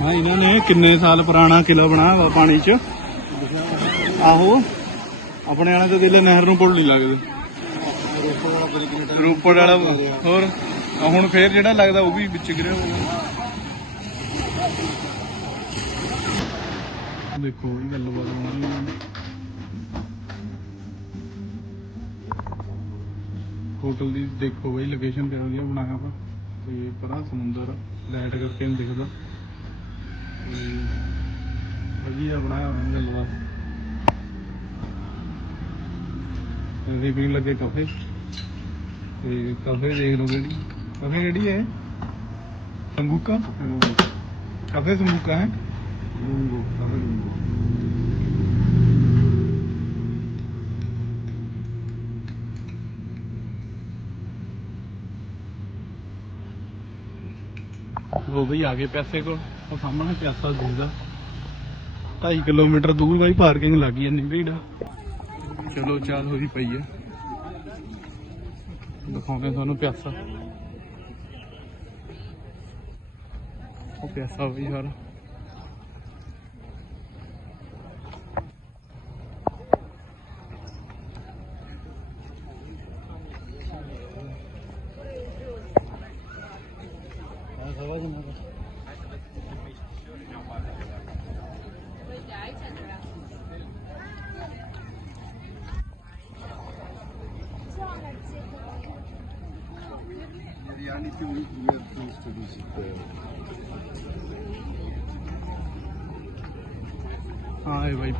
ਹਾਂ, ਇਹਨਾਂ ਨੇ ਕਿੰਨੇ ਸਾਲ ਪੁਰਾਣਾ ਕਿਲਾ ਬਣਾਇਆ ਵਾ ਪਾਣੀ 'ਚ? ਆਹੋ, ਆਪਣੇ ਵਾਲੇ ਤਾਂ ਦਿਲ ਨਹਿਰ ਨੂੰ ਪੁੱਲ ਨਹੀਂ ਲੱਗਦਾ। ਰੋਪੜ ਵਾਲਾ ਹੋਰ, ਆਹ ਹੁਣ ਫੇਰ ਜਿਹੜਾ ਲੱਗਦਾ ਉਹ ਵੀ ਵਿੱਚ ਗਿਰਿਆ ਹੋਊਗਾ। ਦੇਖੋ, ਇਹ ਗੱਲਬਾਤ ਬਣਾਈ ਹੋਟਲ ਦੀ ਦੇਖੋ ਬਈ ਲੋਕੇਸ਼ਨ ਕਿਹੋ ਜਿਹੀ ਬਣਾਇਆ ਵਾ। ਤੇ ਪਰਾਂ ਸਮੁੰਦਰ ਲਾਈਟ ਕਰਕੇ ਨਹੀਂ ਦਿਖਦਾ। ਵਧੀਆ ਬਣਾਇਆ ਹੋਇਆ ਗੱਲਬਾਤ ਅਸੀਂ ਪੀਣ ਲੱਗੇ ਕਾਫੇ। ਤੇ ਕਾਫੇ ਦੇਖ ਲਓ ਕਿਹੜੀ। ਕਾਫੇ ਕਿਹੜੀ ਹੈ? ਸੰਗੂਕਾ? ਕਾਫੇ ਸੰਗੂਕਾ ਹੈ? ਲੂੰਗੋ ਕਾਫੇ ਲੂੰਗੋ ਉਹ ਬਈ ਆ ਗਏ ਪੈਸੇ ਕੋਲ। ਉਹ ਸਾਹਮਣੇ ਪਿਆਸਾ ਦਿਖਦਾ 2.5 ਕਿਲੋਮੀਟਰ ਦੂਰ ਬਾਈ ਪਾਰਕਿੰਗ ਲੱਗੀ ਜਾਂਦੀ ਭੀੜ ਆ। ਚਲੋ, ਚਾਲ ਹੋਈ ਪਈ ਆ। ਦਿਖਾਉਂਦੇ ਤੁਹਾਨੂੰ ਪਿਆਸਾ। ਉਹ ਪਿਆਸਾ ਵੀ ਸਾਰਾ। Reality we, we are pleased to visit there. ਹਾਂ ਇਹ ਬਾਈ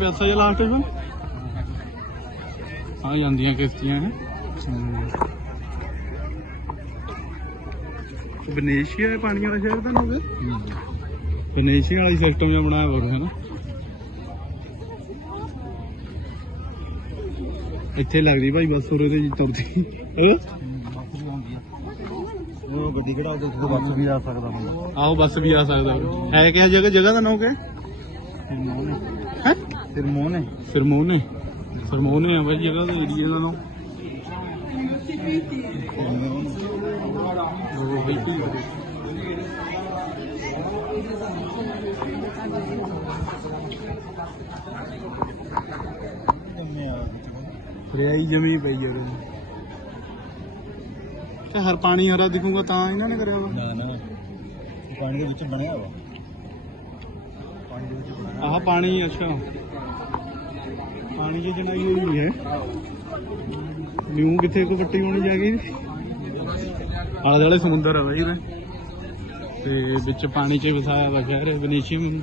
ਪਿਆਸਾ ਜੀ ਲਾਸਟ ਵਿੱਚ ਆ ਜਾਂਦੀਆਂ ਕਿਸ਼ਤੀਆਂ ਨੇ। ਬਨੇਸ਼ੀਆ ਹੈ ਪਾਣੀ ਵਾਲਾ ਸ਼ਹਿਰ ਤਾਂ ਨਾ ਹੋਵੇ ਬਨੇਸ਼ੀਆ ਵਾਲਾ ਸਿਸਟਮ ਜਿਹਾ ਬਣਾਇਆ ਹੋਇਆ ਹੈ ਨਾ। ਇੱਥੇ ਲੱਗਦੀ ਭਾਈ ਬੱਸ ਉਰੇ ਤੇ ਤੁਰਦੀ। ਹੈਂ? ਉਹ ਗੱਡੀ ਕਿਹੜਾ ਉਹਦੇ ਤੋਂ ਬੱਸ ਵੀ ਆ ਸਕਦਾ ਬੰਦਾ ਆਓ ਬੱਸ ਵੀ ਆ ਸਕਦਾ। ਹੈ ਕਿਹਾ ਜਗ੍ਹਾ? ਜਗ੍ਹਾ ਦਾ ਨਾਮ ਕਿਆ? ਭਾਈ ਜਗ੍ਹਾ ਦਾ ਏਰੀਆ ਦਾ ਨਾਮ ਉਹ ਬਈ ਕੀ ਰਿਆਈ ਜਮੀ ਪਈ ਉਹਦੇ ਤੇ ਹਰ ਪਾਣੀ ਹਰਾ ਦਿਖੂਗਾ ਤਾਂ ਇਹਨਾਂ ਨੇ ਕਰਿਆ ਵਾ। ਨਾ ਨਾ ਪਾਣੀ ਦੇ ਵਿੱਚ ਬਣਿਆ ਵਾ। ਪਾਣੀ ਦੇ ਵਿੱਚ ਬਣਿਆ ਆਹ ਪਾਣੀ ਅੱਛਾ। ਪਾਣੀ ਦੀ ਜਨਾਈ ਹੋਈ ਹੈ। ਨਿਊ ਕਿੱਥੇ ਕੋ ਪੱਟੀ ਹੋਣੀ ਜਾ ਗਈ। ਆਲੇ ਦੁਆਲੇ ਸਮੁੰਦਰ ਆ ਬਾਈ ਤੇ। ਵਿੱਚ ਪਾਣੀ 'ਚ ਵਸਾਇਆ ਵਾ ਸ਼ਹਿਰ ਵੈਨੀਸ਼ੀਅਮ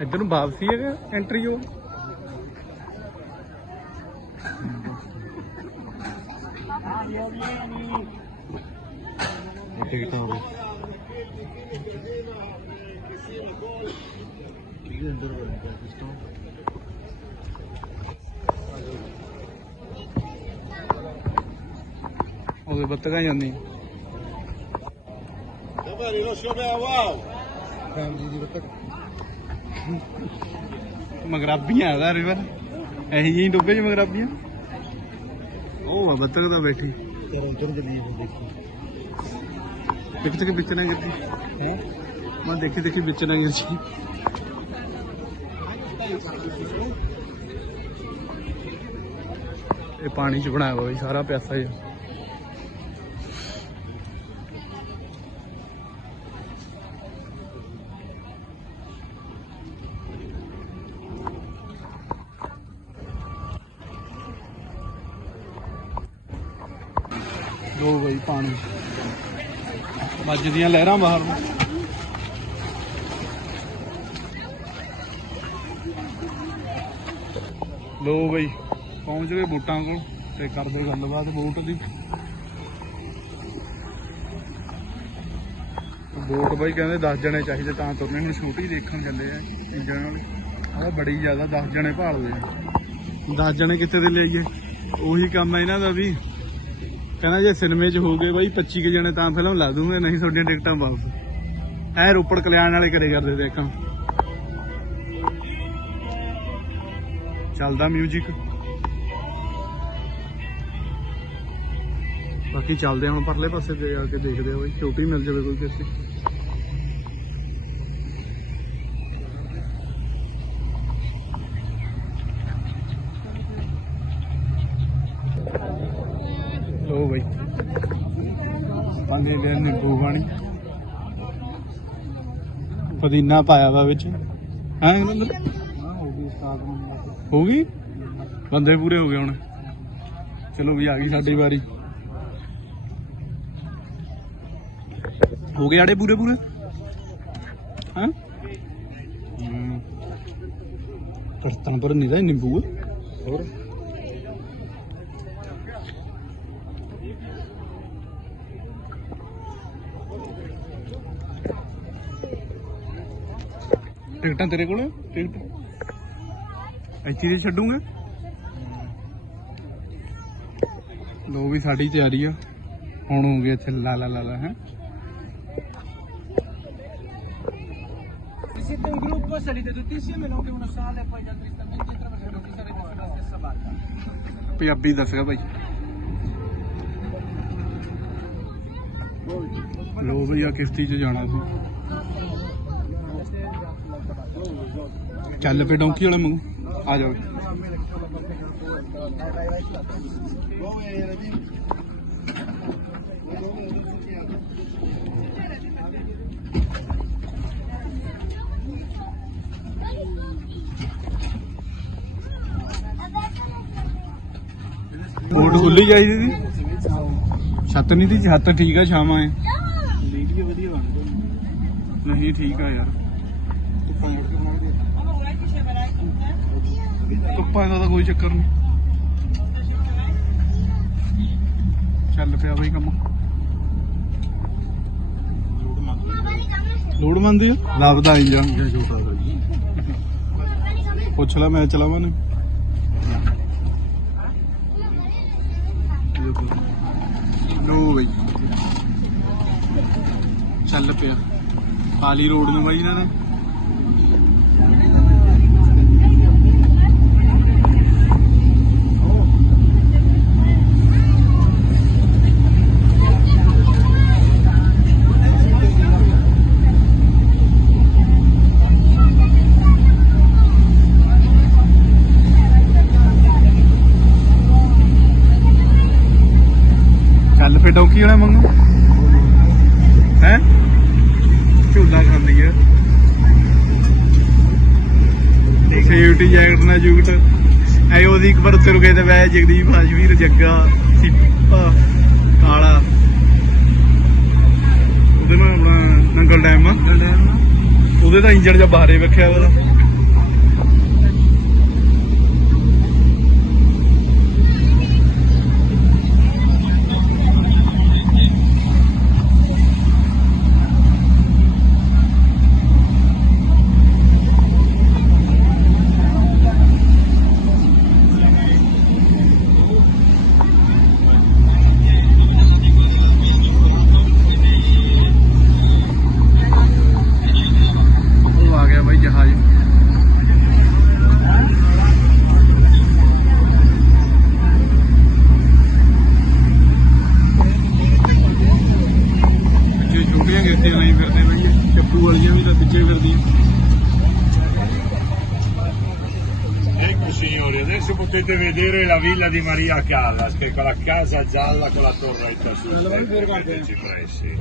ਇੱਧਰ ਨੂੰ ਵਾਪਸੀ ਹੈ ਕਿ ਐਂਟਰੀ ਹੋ ਟਿਕਟ ਹੋ ਗਈ। ਸਿਸਟਮ ਉਹਦੇ ਬੱਤਕਾਂ ਜਾਂਦੀ ਫੈਮਿਲੀ ਦੀ ਬੱਤਕ ਮਗਰਾਬੀਆਂ ਆਦਾ ਰਿਵਰ ਇਹੀ ਜਿਹੀ ਡੁੱਬੇ ਚ ਮਗਰਾਬੀਆਂ। ਉਹ ਆ ਬੱਤਕ ਦਾ ਬੈਠੀ। ਤੇ ਉਧਰ ਦੇ ਨਹੀਂ ਦੇਖੀ ਦੇਖੀ ਤੇ ਵਿੱਚ ਨਾ ਗਿਰਦੀ ਹੈ? ਮੈਂ ਦੇਖੀ ਦੇਖੀ ਵਿੱਚ ਨਾ ਗਿਰ ਜੀ। ਇਹ ਪਾਣੀ ਚ ਬਣਾਇਆ ਹੋਇਆ ਸਾਰਾ ਪਿਆਸਾ ਜੀ ਪਾਣੀ। ਵੱਜਦੀਆਂ ਲਹਿਰਾਂ ਬਾਹਰ ਨੂੰ। ਲੋ ਬਈ, ਪਹੁੰਚ ਗਏ ਬੋਟਾਂ ਕੋਲ ਤੇ ਕਰਦੇ ਗੱਲਬਾਤ ਬੋਟ ਦੀ। ਬੋਟ ਬਾਈ ਕਹਿੰਦੇ 10 ਜਣੇ ਚਾਹੀਦੇ ਤਾਂ ਤੁਰਨੇ, ਹੁਣ ਛੋਟੀ ਦੇਖਣ ਚੱਲੇ ਆ ਇੰਜਣ ਵਾਲੀ। ਉਹ ਬੜੀ ਜ਼ਿਆਦਾ 10 ਜਣੇ ਭਾਲਦੇ ਆ। 10 ਜਣੇ ਕਿੱਥੇ ਦੇ ਲਿਆਈਏ ਉਹੀ ਕੰਮ ਹੈ ਇਹਨਾਂ ਦਾ ਵੀ। ਕਹਿੰਦਾ ਜੇ ਸਿਨੇਮੇ 'ਚ ਹੋ ਗਏ ਬਾਈ 25 ਕੁ ਜਣੇ ਤਾਂ ਫਿਲਮ ਲਾ ਦੂੰਗੇ, ਨਹੀਂ ਤੁਹਾਡੀਆਂ ਟਿਕਟਾਂ ਵਾਪਸ। ਐ ਰੋਪੜ ਕਲਿਆਣ ਵਾਲੇ ਕਰੇ ਕਰਦੇ ਦੇਖਾਂ ਚੱਲਦਾ ਮਿਊਜ਼ਿਕ ਬਾਕੀ ਚੱਲਦੇ ਹੁਣ ਪਰਲੇ ਪਾਸੇ ਤੇ ਜਾ ਕੇ ਦੇਖਦੇ ਆ ਬਈ ਛੋਟੀ ਮਿਲ ਜਾਵੇ ਕੋਈ ਕਿਸੇ ਲੋ ਬਈ ਪਾਣੀ ਦੇ ਨਿੰਬੂ ਪਾਣੀ ਪੁਦੀਨਾ ਪਾਇਆ ਵਾ ਵਿੱਚ। ਹਾਂ ਹੋ ਗਈ? ਬੰਦੇ ਪੂਰੇ ਹੋ ਗਏ ਹੁਣ। ਚਲੋ ਵੀ ਆ ਗਈ ਸਾਡੀ ਵਾਰੀ। ਹੋ ਗਏ ਆੜੇ ਪੂਰੇ ਪੂਰੇ? ਹਾਂ? ਕਰਤਾਂ ਪਰ ਨਹੀਂ ਦਾ ਨਿੰਬੂ ਹੋਰ? ਟਿਕਟਾਂ ਤੇਰੇ ਕੋਲ ਟਿਕਟ ਇੱਥੇ ਦੇ ਛੱਡੂਗੇ ਲੋ ਵੀ ਸਾਡੀ ਤਿਆਰੀ ਆ ਹੁਣ ਹੋ ਗਿਆ ਇੱਥੇ ਲਾ ਲਾ ਲਾ ਲਾ ਹੈ Siete un gruppo, salite tutti insieme, non che uno sale e poi gli altri stanno indietro perché non vi sarete sulla stessa barca. Punjabi ਦੱਸਗਾ ਭਾਈ ਲੋ ਵੀ ਆ ਕਿਸ਼ਤੀ 'ਚ ਜਾਣਾ ਸੀ ਚੱਲ ਪੇ ਡੌਂਕੀ ਵਾਲੇ ਮੰਗੂ ਆ ਜਾਓ। ਬੋਟ ਖੁੱਲੀ ਚਾਹੀਦੀ ਸੀ? ਛੱਤ ਨਹੀਂ ਦੀ ਛੱਤ ਠੀਕ ਆ ਛਾਵਾਂ ਹੈ ਵੀਡੀਓ ਵਧੀਆ ਬਣਦੀ ਨਹੀਂ ਠੀਕ ਆ ਯਾਰ ਧੁੱਪਾਂ ਮੁੜ ਕੇ ਬਣਾਉਂਦੇ ਧੁੱਪਾਂ ਦਾ ਤਾਂ ਕੋਈ ਚੱਕਰ ਨਹੀਂ। ਚੱਲ ਪਿਆ ਬਈ ਕੰਮ। ਲੋੜ ਮੰਦੀ ਲੱਭਦਾ ਇੰਜਨ ਜਾਂ ਛੋਟਾ ਕਰ ਪੁੱਛ ਲੈ ਮੈਂ ਚਲਾਵਾਂ ਨੂੰ ਲੋ ਬਈ। ਚੱਲ ਪਿਆ। ਪਾਲੀ ਰੋਡ ਨੂੰ ਬਾਈ ਇਹਨਾਂ ਨੇ ਚੱਲ ਫੇ ਡੌਂਕੀ ਵਾਲਾ ਮੰਗੂ ਹੈ? ਝੂਲਾ ਖਾਂਦੀ ਆ। ਸੇਫਟੀ ਜੈਕਟ ਨਾ ਜੂਕਟ ਐ ਉਹਦੀ ਇੱਕ ਵਾਰ ਉੱਤੇ ਰੁਕੇ ਤੇ ਵੈ ਜਗਦੀਪ ਹਾਜਵੀਰ ਜੱਗਾ ਸਿੱਪਾ ਕਾਲਾ। ਉਹਦੇ ਨਾਲ ਆਪਣਾ ਨੰਗਲ ਡੈਮ ਆ। ਉਹਦੇ ਤਾਂ ਇੰਜਣ ਜਾਂ ਬਾਹਰੇ ਵੇਖਿਆ ਉਹਦਾ di Maria Callas, che è quella casa gialla con la torretta sul tetto, in cipressi.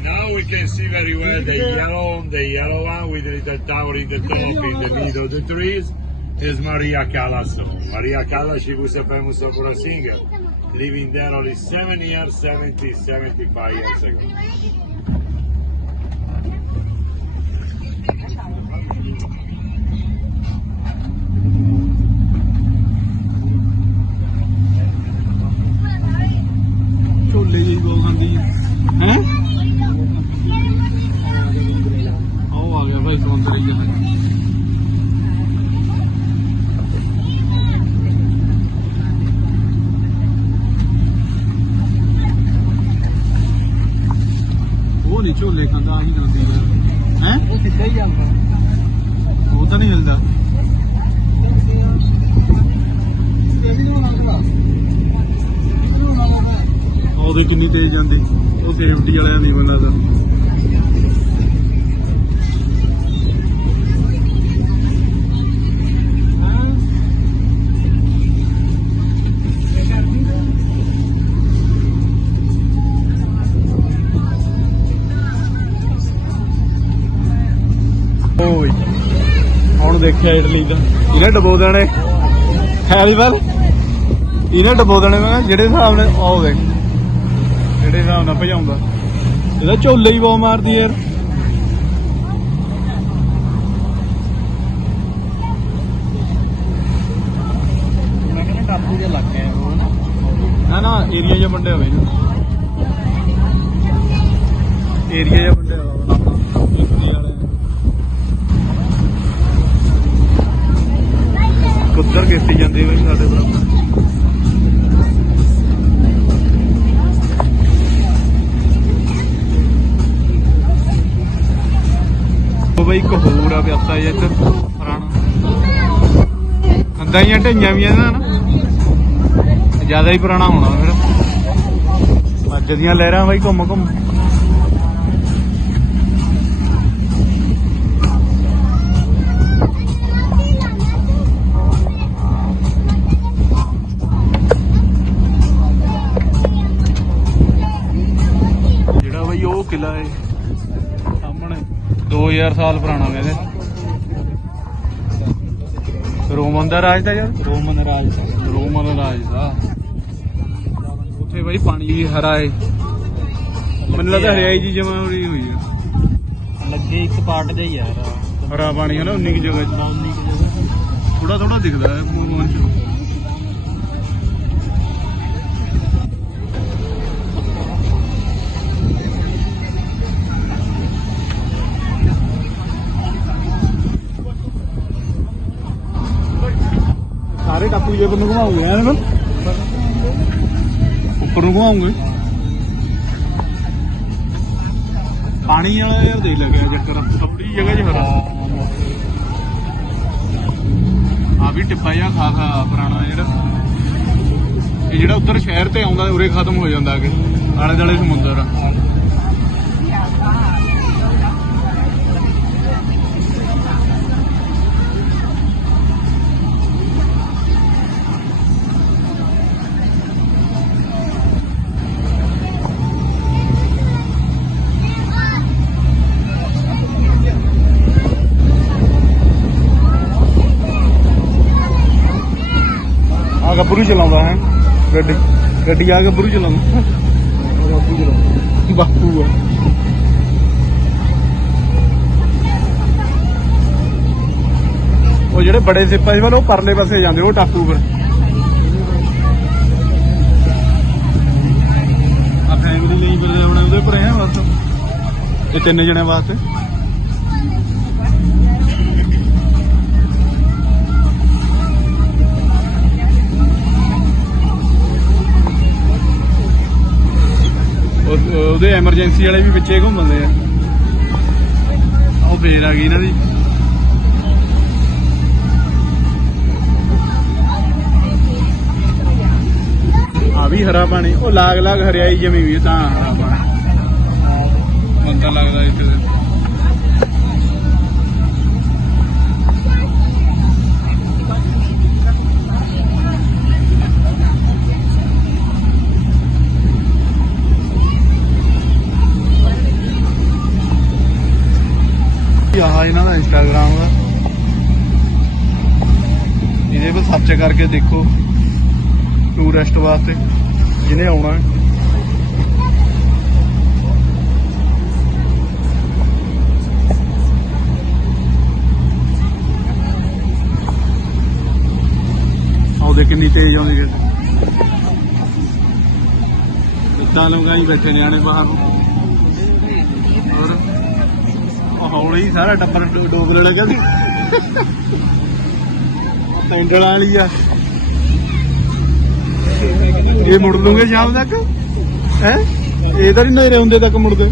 Now we can see very well the yellow, the yellow one with the little tower in the top, in the middle of the trees, is Maria Callas. Maria Callas, she was a famous opera singer, living there only seven years, 70, 75 years ago. ਝੋਲੇ ਖਾਂਦਾ ਆਹੀ ਖਾਂਦੀ ਹੈ ਹੈ? ਉਹ ਸਿੱਧਾ ਹੀ ਜਾਂਦਾ। ਉਹ ਤਾਂ ਨਹੀਂ ਹਿਲਦਾ ਉਹਦੇ ਕਿੰਨੀ ਤੇਜ਼ ਜਾਂਦੇ ਉਹ ਸੇਫਟੀ ਵਾਲਿਆਂ ਨਹੀਂ ਬਣਦਾ ਓਏ। ਹੁਣ ਦੇਖਿਆ ਇਟਲੀ ਦਾ। ਇਹਨੇ ਡਬੋ ਦੇਣੇ। ਹੈਲੀਵੈਲ ਇਹਨੇ ਡਬੋ ਦੇਣੇ ਮੈਂ ਜਿਹੜੇ ਹਿਸਾਬ ਨਾਲ ਆਹ ਦੇਖ ਜਿਹੜੇ ਹਿਸਾਬ ਨਾਲ ਭਜਾਉਂਦਾ। ਇਹਦਾ ਝੋਲੇ ਹੀ ਬਹੁਤ ਮਾਰਦੀ ਯਾਰ। ਨਾ। ਏਰੀਆ ਜਿਹਾ ਵੰਡਿਆ ਹੋਵੇ ਏਰੀਆ ਜਿਹਾ ਵੰਡਿਆ ਹੋਵੇ ਇਟਲੀ ਵਾਲੇ ਕੁੱਤਰ ਕੀਤੀ ਜਾਂਦੇ ਬਈ ਸਾਡੇ ਬਰਾਬਰ ਉਹ ਬਈ ਇੱਕ ਹੋਰ ਆ ਵਿਅਸਤਾ ਜਿਹਾ ਇੱਧਰ, ਪੁਰਾਣਾ। ਅੰਦਾਈਆਂ ਹੀ ਢਈਆਂ ਵੀ ਇਹਦਾ ਨਾ ਜ਼ਿਆਦਾ ਹੀ ਪੁਰਾਣਾ ਹੋਣਾ ਫਿਰ। ਅੱਜ ਦੀਆਂ ਲਹਿਰਾਂ ਬਈ ਘੁੰਮ ਘੁੰਮ 2000 ਸਾਲ ਪੁਰਾਣਾ ਕਹਿੰਦੇ ਰੋਮਨ ਦਾ ਰਾਜ ਦਾ ਯਾਰ। ਰੋਮਨ ਰਾਜ ਦਾ। ਰੋਮਨ ਰਾਜ ਦਾ। ਉੱਥੇ ਬਾਈ ਪਾਣੀ ਵੀ ਹਰਾ ਏ। ਮੈਨੂੰ ਲੱਗਦਾ ਹਰਿਆਈ ਜੀ ਜਮਾ ਹੋਈ ਹੋਈ ਆ। ਲੱਗੇ ਇੱਕ ਪਾਰਟ ਦੇ ਯਾਰ ਹਰਾ ਪਾਣੀ ਹੈ ਨਾ ਉਨੀ ਕੀ ਜਗ੍ਹਾ 'ਚ। ਥੋੜਾ ਥੋੜਾ ਦਿਖਦਾ ਹੈ ਮੂੰਹ ਮੂੰਹ 'ਚ। ਟਾਪੂ ਜੇ ਨੂੰ ਘੁਮਾਉਂਗੇ ਨਾ ਇਹਨਾਂ ਉੱਪਰ ਨੂੰ ਘੁਮਾਉਂਗੇ। ਪਾਣੀ ਵਾਲਾ ਯਾਰ ਦੇ ਲੱਗਿਆ ਚੱਕਰ ਥੋੜੀ ਜਗ੍ਹਾ 'ਚ ਹਰਾ ਆ ਵੀ ਟਿੱਬਾ ਜਿਹਾ ਖਾ ਖਾ ਪੁਰਾਣਾ ਜਿਹੜਾ। ਇਹ ਜਿਹੜਾ ਉੱਧਰ ਸ਼ਹਿਰ ਤੇ ਆਉਂਦਾ, ਉਰੇ ਖਤਮ ਹੋ ਜਾਂਦਾ ਕਿ ਆਲੇ ਦਾਲੇ ਸਮੁੰਦਰ ਆ। ਗੱਭਰੂ ਚਲਾਉਂਦਾ ਹੈ। ਗੱਡੀ ਗੱਡੀ ਆ ਗੱਭਰੂ ਚਲਾਉਂਦਾ। ਬਾਪੂ ਚਲਾਉਂਦਾ। ਬਾਪੂ ਆ। ਉਹ ਜਿਹੜੇ ਬੜੇ ਸਿਪਾਹੀ ਵਾਲੇ ਉਹ ਪਰਲੇ ਪਾਸੇ ਜਾਂਦੇ, ਉਹ ਟਾਪੂ ਪਰ। ਆ ਫੈਮਿਲੀ ਲਈ ਬੰਦੇ ਆਪਣੇ ਉਹਦੇ ਪਰ ਹੈ ਬਸ। ਇਹ ਤਿੰਨ ਜਣੇ ਵਾਸਤੇ। ਉਹਦੇ ਐਮਰਜੈਂਸੀ ਵਾਲੇ ਵੀ ਵਿੱਚੇ ਘੁੰਮਦੇ ਆ। ਉਹ ਫੇਰ ਆ ਗਈ ਇਹਨਾਂ ਦੀ। ਆ ਵੀ ਹਰਾ ਪਾਣੀ, ਉਹ ਲਾਗ ਲਾਗ ਹਰਿਆਈ ਜਮੀ ਵੀ ਤਾਂ ਹਰਾ ਪਾਣੀ। ਬੰਦਾ ਲੱਗਦਾ ਇੱਥੇ ਆਹ ਇਹਨਾਂ ਦਾ ਇੰਸਟਾਗ੍ਰਾਮ ਦਾ ਇਹਦੇ 'ਤੇ ਸਰਚ ਕਰਕੇ ਦੇਖੋ ਟੂਰਿਸਟ ਵਾਸਤੇ, ਜਿਹਨੇ ਆਉਣਾ ਹੈ। ਆਉਦੇ ਕਿੰਨੀ ਤੇਜ਼ ਆਉਂਦੀ ਹੈ। ਇੱਦਾਂ ਲੰਗਾਈ ਬੈਠੇ ਨਿਆਣੇ ਬਾਹਰ ਨੂੰ। ਹੋਰ? ਹੌਲੀ ਸਾਰਾ ਟੱਬਰ ਡੋ- ਡੋਬ ਲੈਣਾ ਚਾਹੀਦੀ ਪੈਂਡਲ ਵਾਲੀ ਆ। ਇਹ ਮੁੜ ਲੂਗੇ ਸ਼ਾਮ ਤੱਕ? ਹੈ? ਇਹ ਤਾਂ ਨਹੀਂ ਨੇਰੇ ਹੁੰਦੇ ਤੱਕ ਮੁੜਦੇ।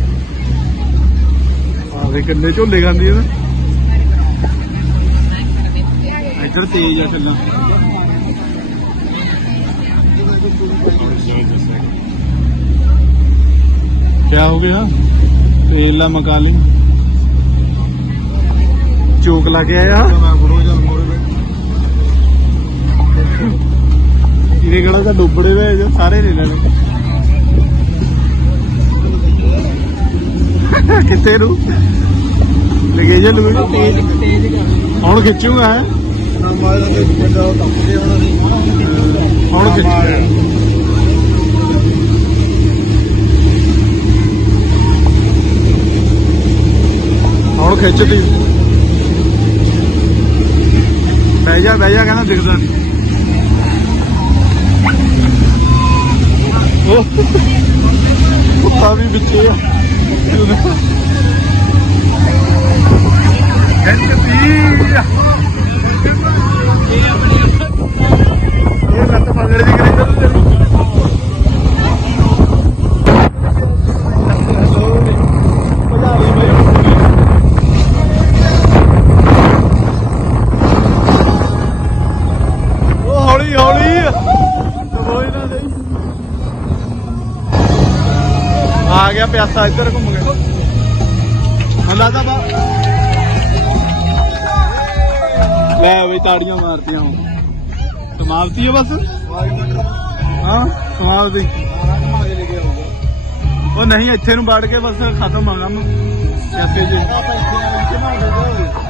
ਆਵੇ ਕੰਨੇ ਝੋਲੇ ਖਾਂਦੀ ਇਹਦਾ ਇੱਧਰ ਤੇਜ਼ ਆ ਚੱਲਾਂ ਕਿਆ ਹੋ ਗਿਆ? ਤੇਲਾ ਮਕਾ ਲਈ। ਚੋਕ ਲੱਗ ਗਿਆ ਆਇਆ। ਇਹਦੇ ਗਲਾ ਤਾਂ ਡੁੱਬੜੇ ਵੇ ਜੋ ਸਾਰੇ ਨੇ ਇਹਨਾਂ ਨੇ ਕਿੱਥੇ ਰੂ? ਲਗੇ ਜੇ ਲੂ ਤੇਜ਼ ਤੇਜ਼ ਕਰ ਹੁਣ ਖਿੱਚੂਗਾ ਹੁਣ ਖਿੱਚੂਗਾ ਹੁਣ ਖਿੱਚਦੀ ਬਹਿ ਜਾ ਬਹਿ ਜਾ, ਕਹਿੰਦਾ ਦਿਖਦਾ ਨਹੀਂ ਉਹ ਕੁੱਤਾ ਵੀ ਵਿੱਚੇ ਆ। ਇਹ ਲੱਤ ਪਕੜ ਦੀ ਕਰੀ ਤਾਂ ਪਿਆਸਾ ਇੱਧਰ ਘੁੰਮ ਗਏ ਹਲਾ ਦਾ ਬਾ ਲੈ ਵੀ ਤਾੜੀਆਂ ਮਾਰਤੀਆਂ ਹੁਣ। ਸਮਾਪਤੀ ਹੈ ਬਸ? ਹਾਂ, ਸਮਾਪਤੀ। ਉਹ ਨਹੀਂ, ਇੱਥੇ ਨੂੰ ਬਾੜ ਕੇ ਬਸ ਖਤਮ ਆ ਕੰਮ। ਐਸੇ ਜੇ।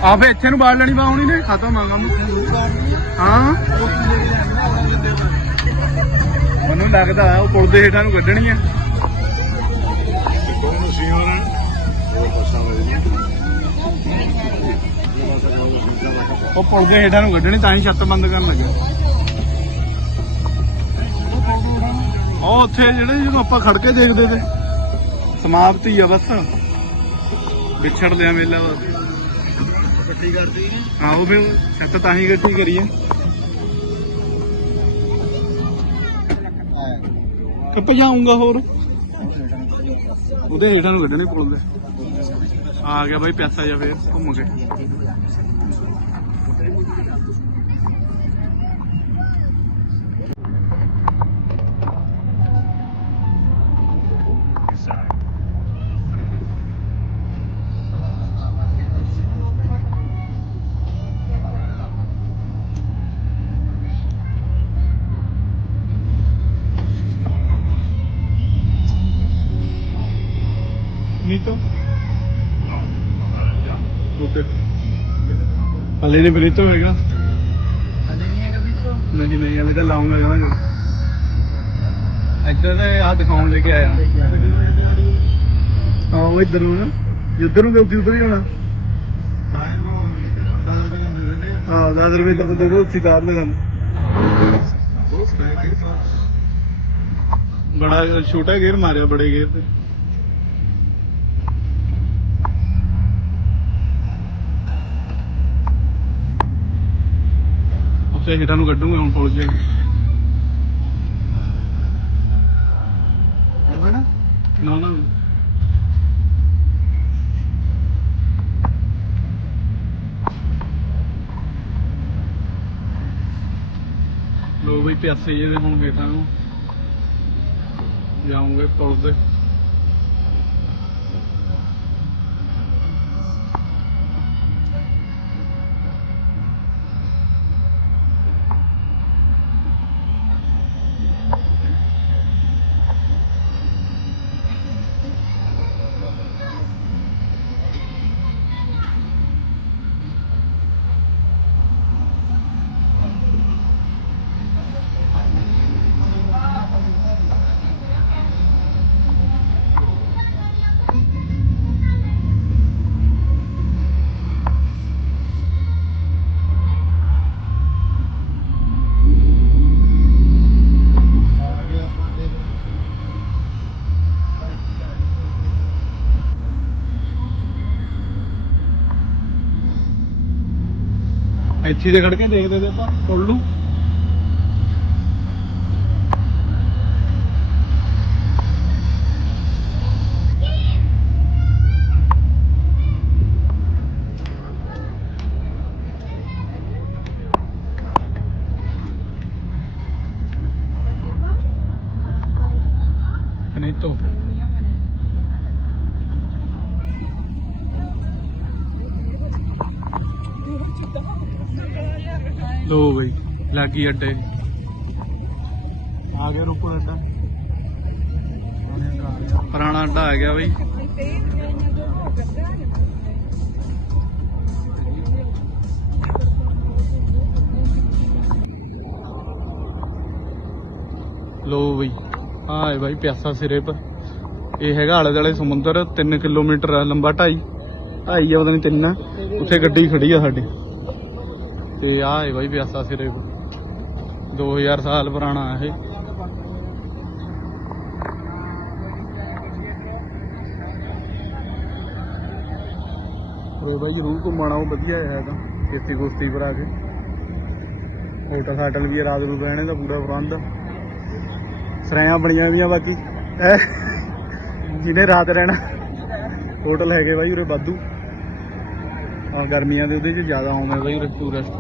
ਆ ਇੱਥੇ ਨੂੰ ਬਾੜ ਲੈਣੀ ਬਾ ਹੁਣੀ ਨੇ ਖਤਮ ਆ ਕੰਮ। ਹਾਂ? ਮੈਨੂੰ ਲੱਗਦਾ ਉਹ ਪੁਲ ਦੇ ਹੇਠਾਂ ਨੂੰ ਕੱਢਣੀ ਆ। ਉਹ ਪੁਲ ਦੇ ਹੇਠਾਂ ਨੂੰ ਕੱਢਣੀ, ਤਾਂ ਹੀ ਛੱਤ ਬੰਦ ਕਰਨ ਲੱਗੇ। ਉਹ ਉੱਥੇ ਜਿਹੜੇ ਜਦੋਂ ਆਪਾਂ ਖੜ ਕੇ ਦੇਖਦੇ ਤੇ ਸਮਾਪਤੀ ਆ ਬਸ। ਵਿਛੜ ਮੇਲਾ ਬਸ ਇਕੱਠੀ ਕਰਦੀ ਆਹੋ ਫਿਰ, ਛੱਤ ਤਾਂ ਹੀ ਇਕੱਠੀ ਕਰੀਏ। ਕਿ ਭਜਾਉਂਗਾ ਹੋਰ। ਉਹਦੇ ਹੇਠਾਂ ਨੂੰ ਕੱਢਣੀ ਪੁਲ ਦੇ ਆ ਗਿਆ ਬਾਈ ਪਿਆਸਾ ਜਾ ਫੇਰ ਘੁੰਮ ਕੇ। Buti. Hali ni Benito ਹੈਗਾ ਨਹੀਂ ਨਹੀਂ ਹਲੇ ਤਾਂ ਲਾਉਂਗਾ ਕਹਾਂਗਾ ਇੱਧਰ ਤੇ ਆ ਦਿਖਾਉਣ ਲੈ ਕੇ ਆਇਆ। ਹਾਂ ਉਹ ਇੱਧਰ ਨੂੰ ਨਾ। ਜਿੱਧਰ ਨੂੰ ਗਏ ਉੱਧਰ ਹੀ ਹੋਣਾ। ਹਾਂ 10 ਰੁਪਏ ਤੱਕ ਦੇ ਦੋ ਉੱਥੇ ਤਾਰ ਲੈ ਸਾਨੂੰ ਬੜਾ ਛੋਟਾ ਗੇਅਰ ਮਾਰਿਆ ਬੜੇ ਗੇਅਰ ਤੇ। ਉੱਥੇ ਹੇਠਾਂ ਨੂੰ ਕੱਢੂਗਾ ਹੁਣ ਪੁਲ ਜੇ ਨਾ? ਨਾ ਲੋ ਬਈ ਪਿਆਸੇ ਜਿਹੇ ਹੁਣ ਹੇਠਾਂ ਨੂੰ। ਜਾਉਂਗੇ ਪੁਲ ਤੇ ਇੱਥੇ ਦੇ ਖੜ ਕੇ ਦੇਖਦੇ ਤੇ ਆਪਾਂ ਪੁੱਲ ਨੂੰ ਲੋ ਬਈ ਲੱਗੀ ਅੱਡੇ। ਆ ਗਿਆ ਰੋਪੜ ਅੱਡਾ। ਪੁਰਾਣਾ ਅੱਡਾ ਆ ਗਿਆ ਬਈ। ਲੋ ਬਈ ਆ ਹੈ ਬਾਈ ਪਿਆਸਾ ਸਿਰੇ ਪਰ। ਇਹ ਹੈਗਾ ਆਲੇ ਦੁਆਲੇ ਸਮੁੰਦਰ 3 ਕਿਲੋਮੀਟਰ ਲੰਬਾ 2.5 2.5 ਆ ਪਤਾ ਨਹੀਂ 3 ਆ। ਉੱਥੇ ਗੱਡੀ ਖੜੀ ਆ ਸਾਡੀ। ਤੇ ਆ ਹੈ ਬਾਈ ਪਿਆਸਾ ਸਿਰੇ ਪਰ 2000 ਸਾਲ ਪੁਰਾਣਾ ਇਹ। ਉਹ ਬਾਈ ਜ਼ਰੂਰ ਘੁੰਮਣਾ, ਉਹ ਵਧੀਆ ਹੈਗਾ ਕਿਸ਼ਤੀ ਕੁਸ਼ਤੀ ਪਰ ਕੇ। ਹੋਟਲ ਸਾਟਲ ਵੀ ਰਾਤ ਨੂੰ ਰਹਿਣੇ ਦਾ ਪੂਰਾ ਪ੍ਰਬੰਧ। ਸਰਾਇਆਂ ਬਣੀਆਂ ਹੋਈਆਂ ਬਾਕੀ। ਹੈਂ। ਜਿਹਨੇ ਰਾਤ ਰਹਿਣਾ। ਹੋਟਲ ਹੈਗੇ ਬਾਈ ਉਰੇ ਵਾਧੂ। ਆ ਗਰਮੀਆਂ ਦੇ ਉਹਦੇ ਚ ਜ਼ਿਆਦਾ ਆਉਂਦੇ ਬਾਈ ਉਰੇ ਟੂਰਿਸਟ